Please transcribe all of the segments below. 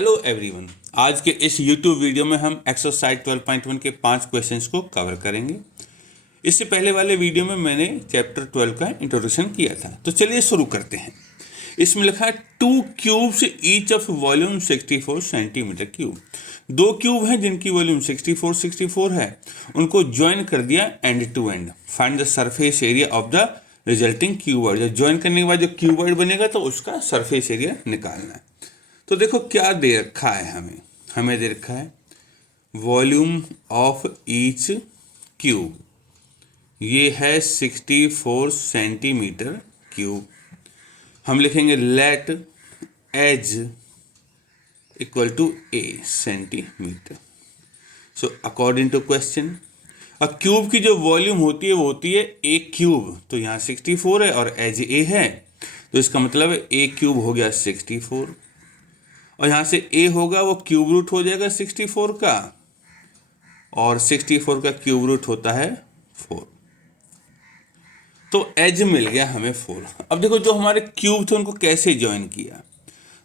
Hello everyone, आज के इस YouTube वीडियो में हम एक्सरसाइज 12.1 के 5 क्वेश्चंस को कवर करेंगे। इससे पहले वाले वीडियो में मैंने चैप्टर 12 का इंट्रोडक्शन किया था, तो चलिए शुरू करते हैं। इसमें लिखा है 2 cubes each of volume 64 centimetre cube. 2 cube हैं जिनकी वॉल्यूम 64 है, उनको ज्वाइन कर दिया end to end. Find the surface area of the resulting cuboid. जब ज्वाइन करने के बाद जो क्यूबॉइड बनेगा तो उसका सरफेस एरिया निकालना है। तो देखो क्या दे रखा है, हमें दे रखा है वॉल्यूम ऑफ ईच क्यूब, ये है 64 सेंटीमीटर क्यूब। हम लिखेंगे let edge equal to a centimetre. So according to question, अब क्यूब की जो वॉल्यूम होती है वो होती है ए क्यूब, तो यहाँ 64 है और एज ए है, तो इसका मतलब है ए क्यूब हो गया 64 और यहाँ से a होगा वो क्यूब रूट हो जाएगा 64 का, और 64 का क्यूब रूट होता है 4। तो एज मिल गया हमें 4। अब देखो जो हमारे क्यूब थे उनको कैसे ज्वाइन किया।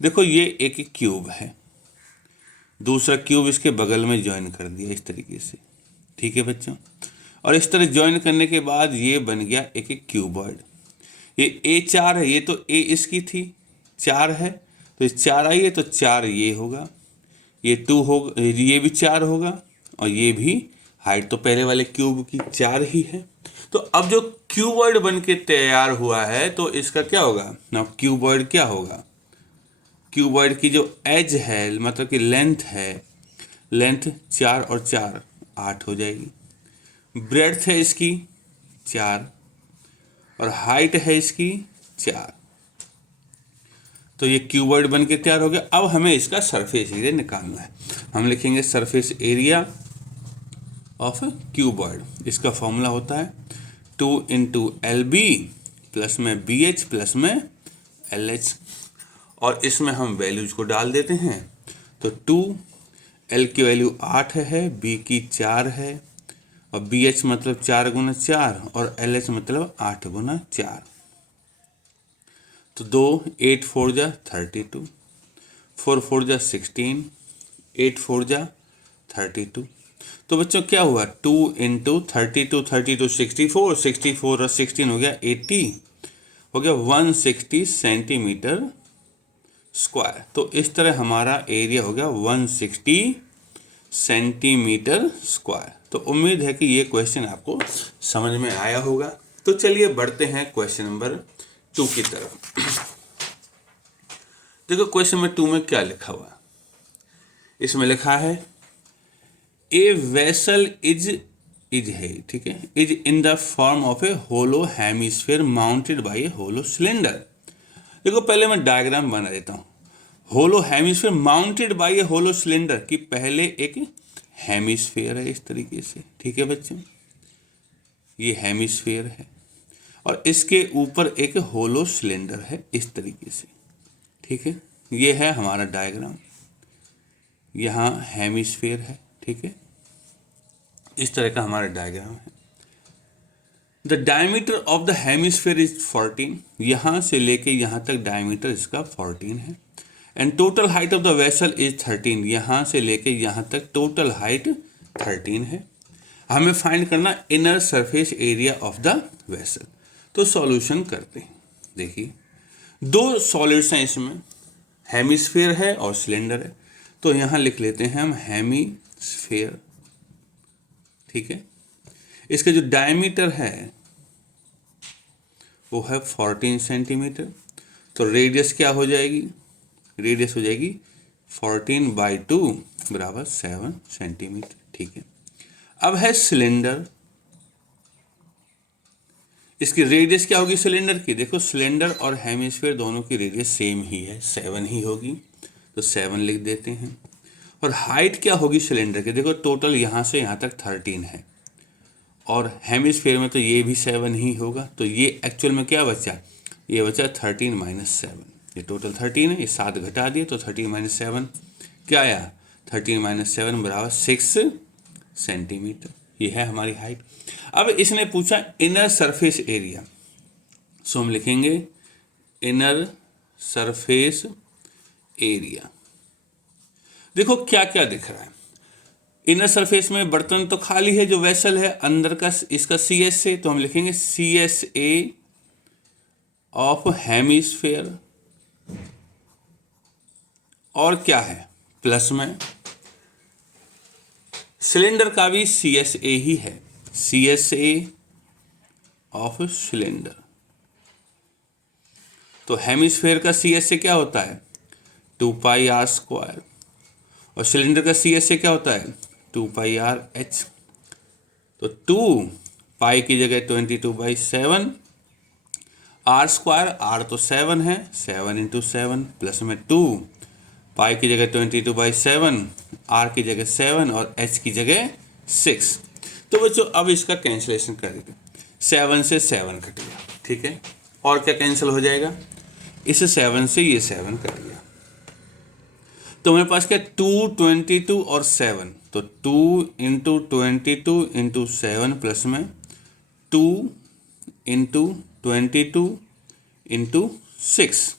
देखो ये एक क्यूब है, दूसरा क्यूब इसके बगल में ज्वाइन कर दिया इस तरीके से, ठीक है बच्चों। और इस तरह ज्वाइन करने के बाद ये बन गया एक क्यूबॉइड। ये A4 है, ये तो A इसकी थी 4 है, तो 4 आई है तो 4 ये होगा, ये 2 होगा, ये भी 4 होगा, और ये भी हाइट तो पहले वाले क्यूब की 4 ही है। तो अब जो क्यूबॉइड बन के तैयार हुआ है तो इसका क्या होगा ना, क्यूबॉइड क्या होगा, क्यूबॉइड की जो एज है मतलब कि लेंथ है, लेंथ 4 और 4 8 हो जाएगी। ब्रेड्थ है इसकी 4 और हाइट है इसकी 4, तो ये क्यूबॉइड बन के तैयार हो गया। अब हमें इसका सरफेस एरिया निकालना है। हम लिखेंगे सरफेस एरिया ऑफ क्यूबॉइड। इसका फॉर्मूला होता है 2 इंटू LB प्लस में BH प्लस में LH, और इसमें हम वैल्यूज को डाल देते हैं। तो 2, L की वैल्यू 8 है, B की 4 है, और BH मतलब 4 गुना 4 और LH मतलब 8 गुना 4। तो 2 8 4 जा 32, 4 4 जा 16, 8 4 जा 32। तो बच्चों क्या हुआ 2 इंटू 32, 32 64, 64 और 16 हो गया 80, हो गया 160 सेंटीमीटर स्क्वायर। तो इस तरह हमारा एरिया हो गया 160 सेंटीमीटर स्क्वायर। तो उम्मीद है कि ये क्वेश्चन आपको समझ में आया होगा। तो चलिए बढ़ते हैं क्वेश्चन नंबर 2 की तरफ। देखो क्वेश्चन नंबर 2 में क्या लिखा हुआ, इसमें लिखा है ए वेसल इज है, ठीक है, is in the form of a hollow hemisphere mounted by a hollow cylinder. देखो पहले मैं डायग्राम बना देता हूँ। Hollow hemisphere mounted by a hollow cylinder की पहले एक हेमिस्फीयर है इस तरीके से, ठीक है बच्चों, ये हेमिस्फीयर है और इसके ऊपर एक होलो सिलेंडर है इस तरीके से, ठीक है। ये है हमारा डायग्राम, यहाँ हेमिस्फीयर है, ठीक है, इस तरह का हमारा डायग्राम है। The diameter of the hemisphere is 14, यहाँ से लेके यहाँ तक डायमीटर इसका 14 है। And total height of the vessel is 13, यहाँ से लेके यहाँ तक टोटल हाइट 13 है। हमें फाइंड करना inner surface area of the vessel. तो सॉल्यूशन करते हैं। देखिए 2 सॉलिड्स हैं इसमें, हेमिस्फीयर है और सिलेंडर है, तो यहाँ लिख लेते हैं हम हेमिस्फीयर, ठीक है। इसका जो डायमीटर है वो है 14 सेंटीमीटर, तो रेडियस क्या हो जाएगी, रेडियस हो जाएगी 14/2 बराबर 7 सेंटीमीटर, ठीक है। अब है सिलेंडर, इसकी रेडियस क्या होगी सिलेंडर की, देखो सिलेंडर और हेमिस्फीयर दोनों की रेडियस सेम ही है, 7 ही होगी, तो 7 लिख देते हैं। और हाइट क्या होगी सिलेंडर की, देखो टोटल यहाँ से यहाँ तक 13 है और हेमिस्फीयर में तो ये भी 7 ही होगा, तो ये एक्चुअल में क्या बचा, ये बचा 13 - 7, ये टोटल 13 है, ये 7 घटा दिए तो 13 - 7 क्या आया, 13 - 7 बराबर 6 सेंटीमीटर। ये है हमारी हाइट। अब इसने पूछा इनर सरफेस एरिया, सो हम लिखेंगे इनर सरफेस एरिया, देखो क्या क्या दिख रहा है। इनर सरफेस में बर्तन तो खाली है, जो वेसल है अंदर का इसका सी एस ए, तो हम लिखेंगे C S A of hemisphere. और क्या है प्लस में, सिलेंडर का भी सी एस ए ही है, C S A of cylinder. तो हेमिस्फेयर का सी एस ए क्या होता है 2 पाई आर स्क्वायर, और सिलेंडर का सी एस ए क्या होता है 2 पाई आर एच। तो 2 पाई की जगह 22/7, आर स्क्वायर, आर तो 7 है, 7 इंटू 7 प्लस में 2 पाई की जगह 22/7, आर की जगह 7 और एच की जगह 6। तो बच्चों अब इसका कैंसिलेशन करेंगे, 7 से 7 कट गया, ठीक है। और क्या कैंसिल हो जाएगा, इस 7 से ये 7 कट गया, तो हमारे पास क्या 222 और 7, तो 2 इंटू 22 इंटू 7 प्लस में 2 इंटू 22 इंटू 6।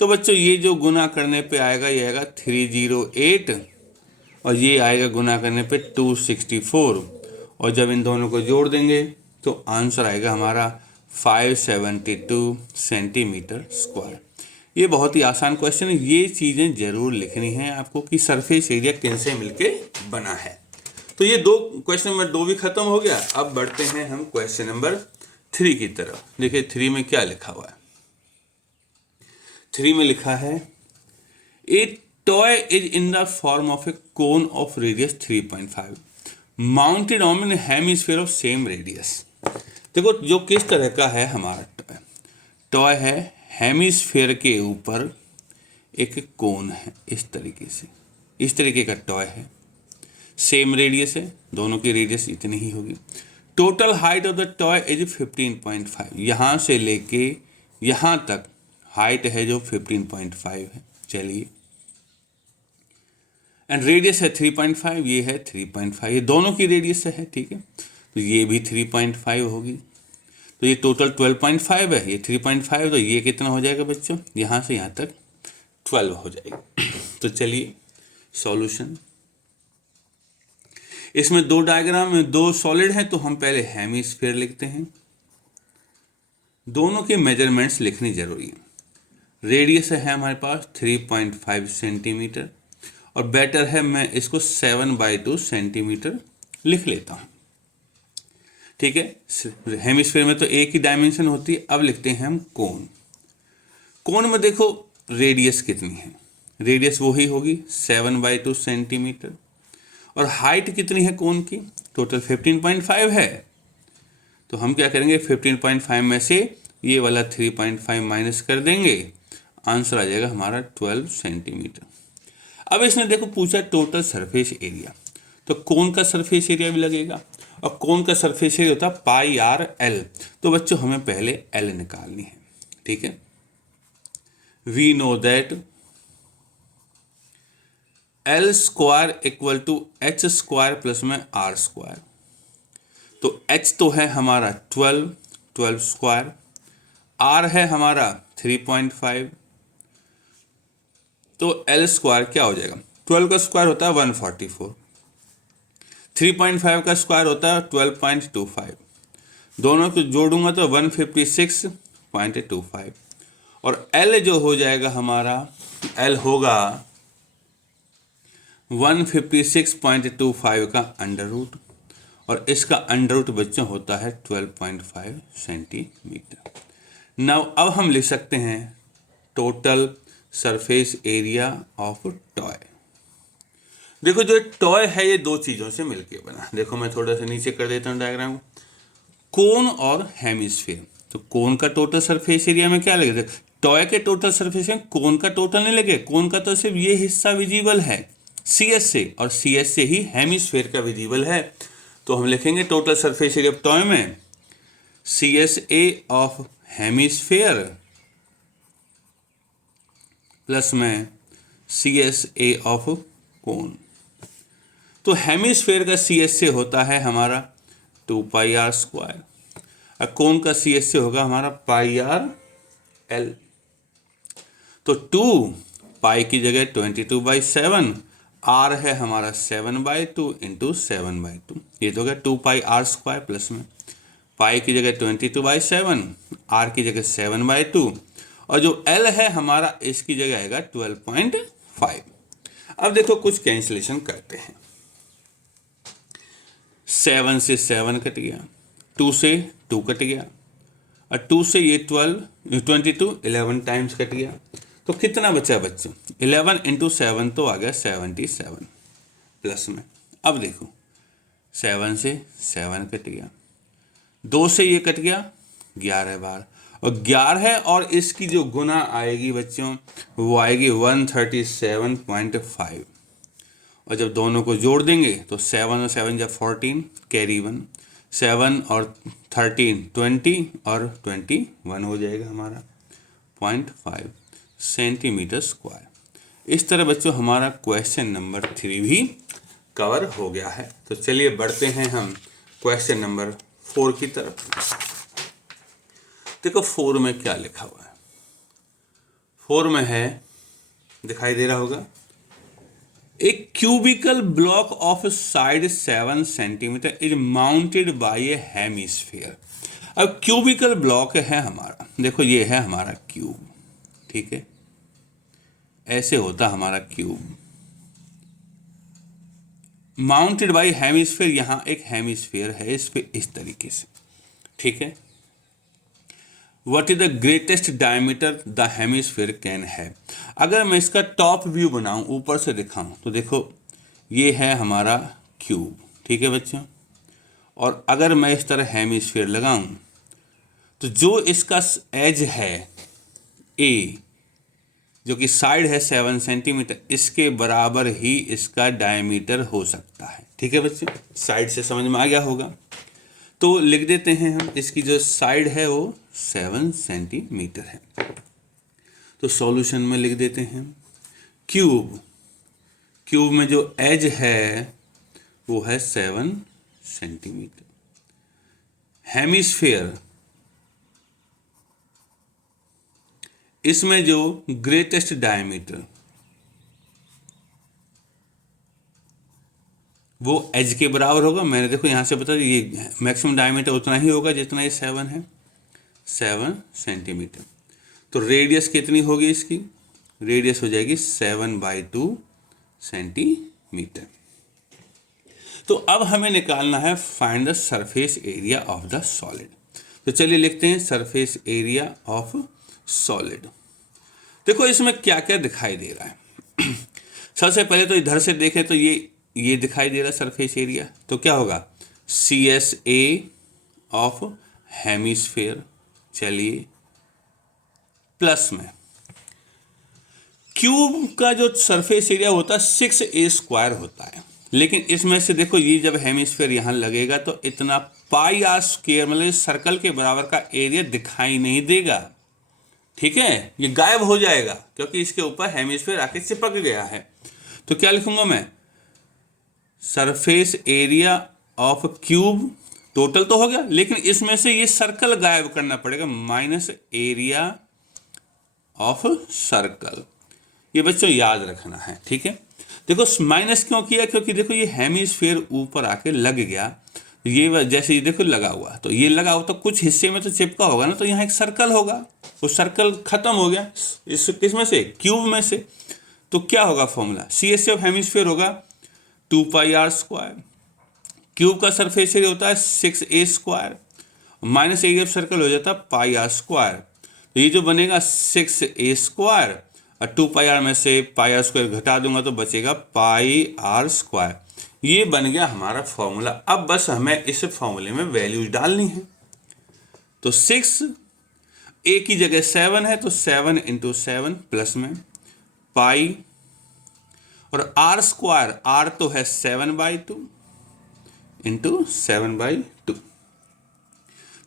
तो बच्चों ये जो गुना करने पे आएगा ये आएगा 308, और ये आएगा गुना करने पे 264, और जब इन दोनों को जोड़ देंगे तो आंसर आएगा हमारा 572 सेंटीमीटर स्क्वायर। ये बहुत ही आसान क्वेश्चन है, ये चीज़ें जरूर लिखनी है आपको कि सरफेस एरिया किनसे मिलके बना है। तो ये क्वेश्चन नंबर 2 भी खत्म हो गया। अब बढ़ते हैं हम क्वेश्चन नंबर 3 की तरफ। देखिए 3 में क्या लिखा हुआ है। 3 में लिखा है ए toy is in the form of A cone of radius 3.5 mounted on an hemisphere of same radius. देखो जो किस तरह का है हमारा टॉय, टॉय है हेमिस्फीयर के ऊपर एक कोन है, इस तरीके से, इस तरीके का टॉय है, सेम रेडियस है, दोनों की रेडियस इतनी ही होगी। Total height of the toy is 15.5, यहाँ से लेके यहाँ तक हाइट है जो 15.5 है। चलिए, एंड रेडियस है 3.5, ये है 3.5, ये दोनों की रेडियस है, ठीक है। तो ये भी 3.5 होगी, तो ये टोटल 12.5 है, ये 3.5, तो ये कितना हो जाएगा बच्चों, यहाँ से यहाँ तक 12 हो जाएगा। तो चलिए सॉल्यूशन, इसमें 2 डायग्राम में 2 सॉलिड हैं, तो हम पहले हेमिस्फीयर लिखते हैं। दोनों के मेजरमेंट्स लिखनी जरूरी है। रेडियस है हमारे पास 3.5 सेंटीमीटर, और बेटर है मैं इसको 7/2 सेंटीमीटर लिख लेता हूँ, ठीक है। हेमिस्फीयर में तो एक ही डायमेंशन होती है। अब लिखते हैं हम कोन। कोन में देखो रेडियस कितनी है, रेडियस वही होगी 7/2 सेंटीमीटर, और हाइट कितनी है कोन की, टोटल 15.5 है। तो हम क्या करेंगे 15.5 में से ये वाला 3.5 माइनस कर देंगे, आंसर आ जाएगा हमारा 12 सेंटीमीटर। अब इसने देखो पूछा टोटल सरफेस एरिया, तो कोन का सरफेस एरिया भी लगेगा, और कोन का सरफेस एरिया होता है पाई आर एल। तो बच्चों हमें पहले एल निकालनी है, ठीक है। We know that L square equal to H square plus में आर स्क्वायर। तो एच तो है हमारा 12 स्क्वायर, आर है हमारा 3.5, तो एल स्क्वायर क्या हो जाएगा, 12 का स्क्वायर होता है 144, 3.5 का स्क्वायर होता है 12.25, दोनों को जोड़ूंगा तो 156.25, और एल जो हो जाएगा हमारा, एल होगा 156.25 का अंडर रूट, और इसका अंडर रूट बच्चों होता है 12.5 सेंटीमीटर। नाउ अब हम लिख सकते हैं total surface area of toy. देखो जो टॉय है ये 2 चीज़ों से मिलके बना। देखो मैं थोड़ा सा नीचे कर देता हूँ डायग्राम, कोन और हेमिस्फीयर। तो कोन का टोटल सरफेस एरिया में क्या लगेगा, टॉय के टोटल सरफेस में कोन का टोटल नहीं लगे, कोन का तो सिर्फ ये हिस्सा विजिबल है सी एस से, और सी एस से ही हेमिस्फीयर का विजिबल है। तो हम लिखेंगे total surface area of toy में C S A of hemisphere plus में C S A of cone. तो हेमिस्फीयर का सी एस से होता है हमारा 2 पाई आर स्क्वायर, और कोन का सी एस से होगा हमारा पाई आर एल। तो 2 पाई की जगह 22/7, आर है हमारा 7/2 इंटू 7/2, ये तो हो गया 2πr² प्लस में पाई की जगह 22/7, आर की जगह 7/2, और जो एल है हमारा इसकी जगह आएगा 12.5। अब देखो कुछ कैंसिलेशन करते हैं। 7 से 7 कट गया, 2 से 2 कट गया, और 2 से ये 22 11 टाइम्स कट गया, तो कितना बचा बच्चों? 11 इंटू 7 तो आ गया 77 प्लस में। अब देखो 7 से 7 कट गया, 2 से ये कट गया 11 बार, और 11 है और इसकी जो गुना आएगी बच्चों वो आएगी 137.5, और जब दोनों को जोड़ देंगे तो 7 और 7 जब 14 कैरी 1, 7 और 13 20 और 21 हो जाएगा हमारा 0.5 सेंटीमीटर स्क्वायर। इस तरह बच्चों हमारा क्वेश्चन नंबर 3 भी कवर हो गया है। तो चलिए बढ़ते हैं हम क्वेश्चन नंबर 4 की तरफ। देखो 4 में क्या लिखा हुआ है। 4 में है, दिखाई दे रहा होगा, एक cubical block of side 7 centimetre is mounted by a hemisphere. अब क्यूबिकल ब्लॉक है हमारा, देखो ये है हमारा क्यूब, ठीक है, ऐसे होता हमारा क्यूब, माउंटेड बाय हेमिस्फीयर, यहां एक हेमिस्फीयर है इस पे इस तरीके से, ठीक है। What is the greatest diameter the hemisphere can have. अगर मैं इसका टॉप व्यू बनाऊं, ऊपर से दिखाऊं, तो देखो ये है हमारा क्यूब, ठीक है बच्चों, और अगर मैं इस तरह हेमिस्फीयर लगाऊं तो जो इसका एज है ए, जो कि साइड है 7 सेंटीमीटर, इसके बराबर ही इसका डायमीटर हो सकता है, ठीक है बच्चों। साइड से समझ में आ गया होगा, तो लिख देते हैं हम, इसकी जो साइड है वो 7 सेंटीमीटर है। तो सॉल्यूशन में लिख देते हैं क्यूब, क्यूब में जो एज है वो है 7 सेंटीमीटर, हेमिस्फीयर, इसमें जो ग्रेटेस्ट डायमीटर वो एज के बराबर होगा। मैंने देखो यहाँ से बता दिया, ये मैक्सिमम डायमीटर उतना ही होगा जितना ये 7 है, 7 सेंटीमीटर। तो रेडियस कितनी होगी इसकी? रेडियस हो जाएगी 7/2 सेंटीमीटर। तो अब हमें निकालना है find the surface area of the solid. तो चलिए लिखते हैं सरफेस एरिया ऑफ सॉलिड। देखो इसमें क्या क्या दिखाई दे रहा है। सबसे पहले तो इधर से देखें तो ये दिखाई दे रहा है सरफेस एरिया, तो क्या होगा CSA ऑफ हेमिस्फीयर, चलिए प्लस में क्यूब का जो सरफेस एरिया होता है 6a² होता है, लेकिन इसमें से देखो ये जब हेमिस्फीयर यहाँ लगेगा तो इतना πr², मतलब सर्कल के बराबर का एरिया दिखाई नहीं देगा, ठीक है, ये गायब हो जाएगा क्योंकि इसके ऊपर हेमिस्फीयर आके चिपक गया है। तो क्या लिखूंगा मैं, surface area of cube, total तो हो गया, लेकिन इसमें से ये सर्कल गायब करना पड़ेगा, माइनस एरिया ऑफ सर्कल। ये बच्चों याद रखना है, ठीक है। देखो माइनस क्यों किया, क्योंकि देखो ये हेमिस्फीयर ऊपर आके लग गया, ये जैसे ये देखो लगा हुआ, तो ये लगा हुआ तो कुछ हिस्से में तो चिपका होगा ना, तो यहाँ एक सर्कल होगा, वो सर्कल खत्म हो गया इस किसमें से, क्यूब में से। तो क्या होगा फॉर्मूला, CSA ऑफ हेमिस्फीयर होगा 2πr², क्यूब का सरफेस एरिया होता है 6a², minus area of circle हो जाता है πr²। तो ये जो बनेगा 6a² और 2πr में से πr² घटा दूंगा तो बचेगा πr²। ये बन गया हमारा फॉर्मूला। अब बस हमें इस फॉर्मूले में वैल्यूज डालनी है। तो 6 a की जगह 7 है तो 7 इंटू 7 प्लस में पाई, और r² r तो है 7/2 इंटू 7/2।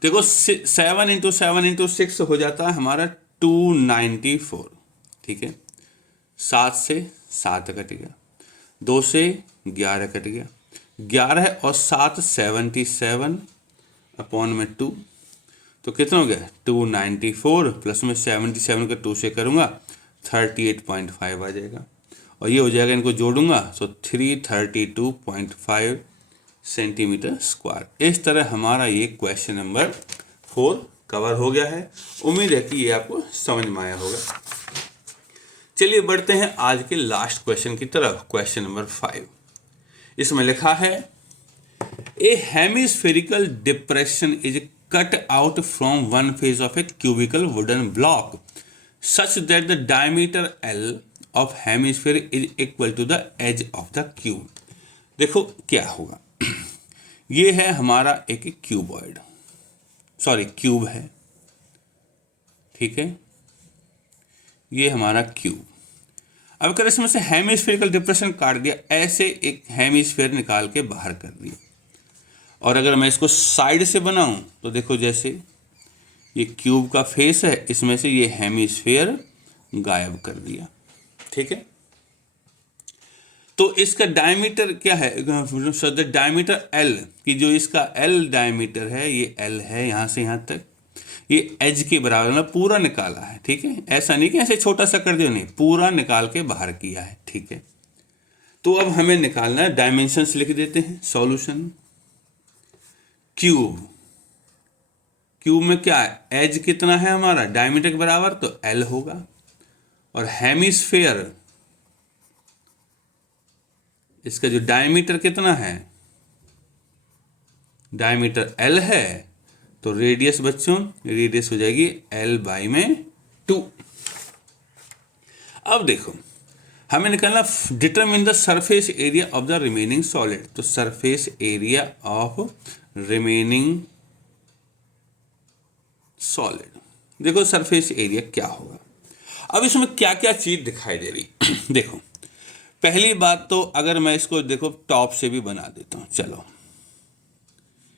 देखो 7 इंटू 7 इंटू 6 हो जाता है हमारा 294, ठीक है। 7 से 7 कट गया, 2 से 11 कट गया, 11 और 7 77 अपॉन में 2, तो कितना हो गया 294 प्लस में 77 का 2 से करूँगा 38.5 आ जाएगा, और ये हो जाएगा, इनको जोड़ूंगा तो 332.5 सेंटीमीटर स्क्वायर। इस तरह हमारा ये क्वेश्चन नंबर 4 कवर हो गया है। उम्मीद है कि ये आपको समझ में आया होगा। चलिए बढ़ते हैं आज के लास्ट क्वेश्चन की तरफ, क्वेश्चन नंबर 5। इसमें लिखा है a hemispherical depression is cut out from one face of a cubical wooden block such that the diameter L of hemisphere is equal to the edge of the cube. देखो क्या होगा, ये है हमारा एक क्यूबॉइड, सॉरी क्यूब है, ठीक है, ये हमारा क्यूब। अब अगर इसमें से हेमिस्फेरिकल डिप्रेशन काट दिया, ऐसे एक हेमिस्फेयर निकाल के बाहर कर दिया, और अगर मैं इसको साइड से बनाऊं तो देखो जैसे ये क्यूब का फेस है, इसमें से ये हेमिस्फेयर गायब कर दिया, ठीक है। तो इसका डायमीटर क्या है, डायमीटर L की जो इसका L डायमीटर है, ये L है यहाँ से यहाँ तक, ये एज के बराबर में पूरा निकाला है, ठीक है। ऐसा नहीं कि ऐसे छोटा सा कर दिया, नहीं, पूरा निकाल के बाहर किया है, ठीक है। तो अब हमें निकालना है, डायमेंशंस लिख देते हैं। सॉल्यूशन क्यूब, क्यूब में क्या है, एज कितना है हमारा डायमीटर के बराबर, तो L होगा, और हेमिस्फेयर इसका जो डायमीटर कितना है, डायमीटर L है, तो रेडियस बच्चों, रेडियस हो जाएगी L/2। अब देखो हमें निकालना determine the surface area of the remaining solid. तो surface area of remaining solid, देखो सरफेस एरिया क्या होगा। अब इसमें क्या क्या चीज दिखाई दे रही देखो, पहली बात तो अगर मैं इसको देखो टॉप से भी बना देता हूं, चलो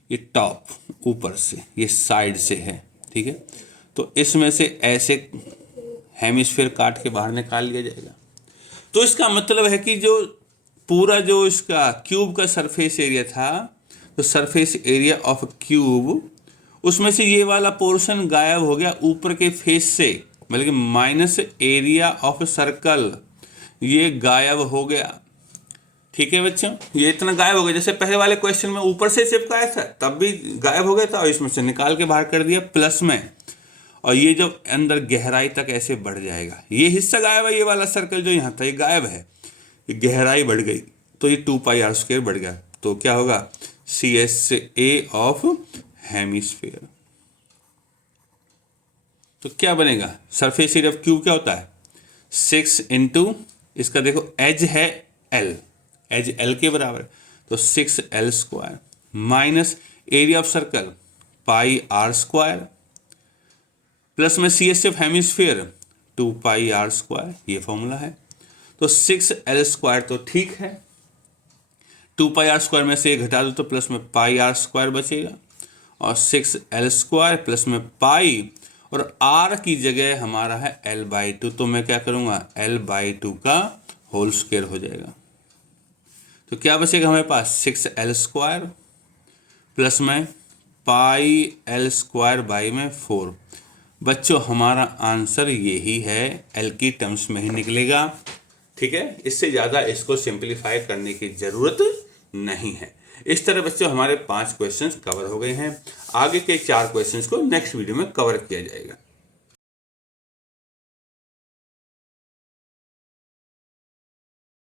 ये टॉप ऊपर से, ये साइड से है, ठीक है। तो इसमें से ऐसे हेमिस्फेयर काट के बाहर निकाल लिया जाएगा। तो इसका मतलब है कि जो पूरा जो इसका क्यूब का सरफेस एरिया था, तो सरफेस एरिया ऑफ क्यूब, उसमें से ये वाला पोर्शन गायब हो गया ऊपर के फेस से, मतलब कि माइनस एरिया ऑफ सर्कल, ये गायब हो गया, ठीक है बच्चों। ये इतना गायब हो गया, जैसे पहले वाले क्वेश्चन में ऊपर से चिपकाया था तब भी गायब हो गया था, और इसमें से निकाल के बाहर कर दिया प्लस में, और ये जो अंदर गहराई तक ऐसे बढ़ जाएगा, ये हिस्सा गायब है, ये वाला सर्कल जो यहाँ था ये गायब है, ये गहराई बढ़ गई, तो ये 2πr² बढ़ गया। तो क्या होगा, CSA ऑफ हेमिस्फेयर। तो क्या बनेगा, सरफेस एरिया ऑफ क्यूब क्या होता है, 6 इंटू इसका देखो एज है L, एज L के बराबर, तो 6L² minus area of circle πr², plus में CSA ऑफ हेमिस्फेयर 2πr², ये फॉर्मूला है। तो 6L² तो ठीक है, 2πr² में से ये घटा दो तो प्लस में πr² बचेगा, और 6L² प्लस में पाई, और r की जगह हमारा है L/2, तो मैं क्या करूँगा, L/2 का होल स्क्वायर हो जाएगा। तो क्या बचेगा हमारे पास, 6L² प्लस में πL²/4। बच्चों हमारा आंसर यही है, L की टर्म्स में ही निकलेगा, ठीक है। इससे ज़्यादा इसको सिंप्लीफाई करने की ज़रूरत नहीं है। इस तरह बच्चों हमारे 5 क्वेश्चंस कवर हो गए हैं। आगे के 4 क्वेश्चंस को नेक्स्ट वीडियो में कवर किया जाएगा।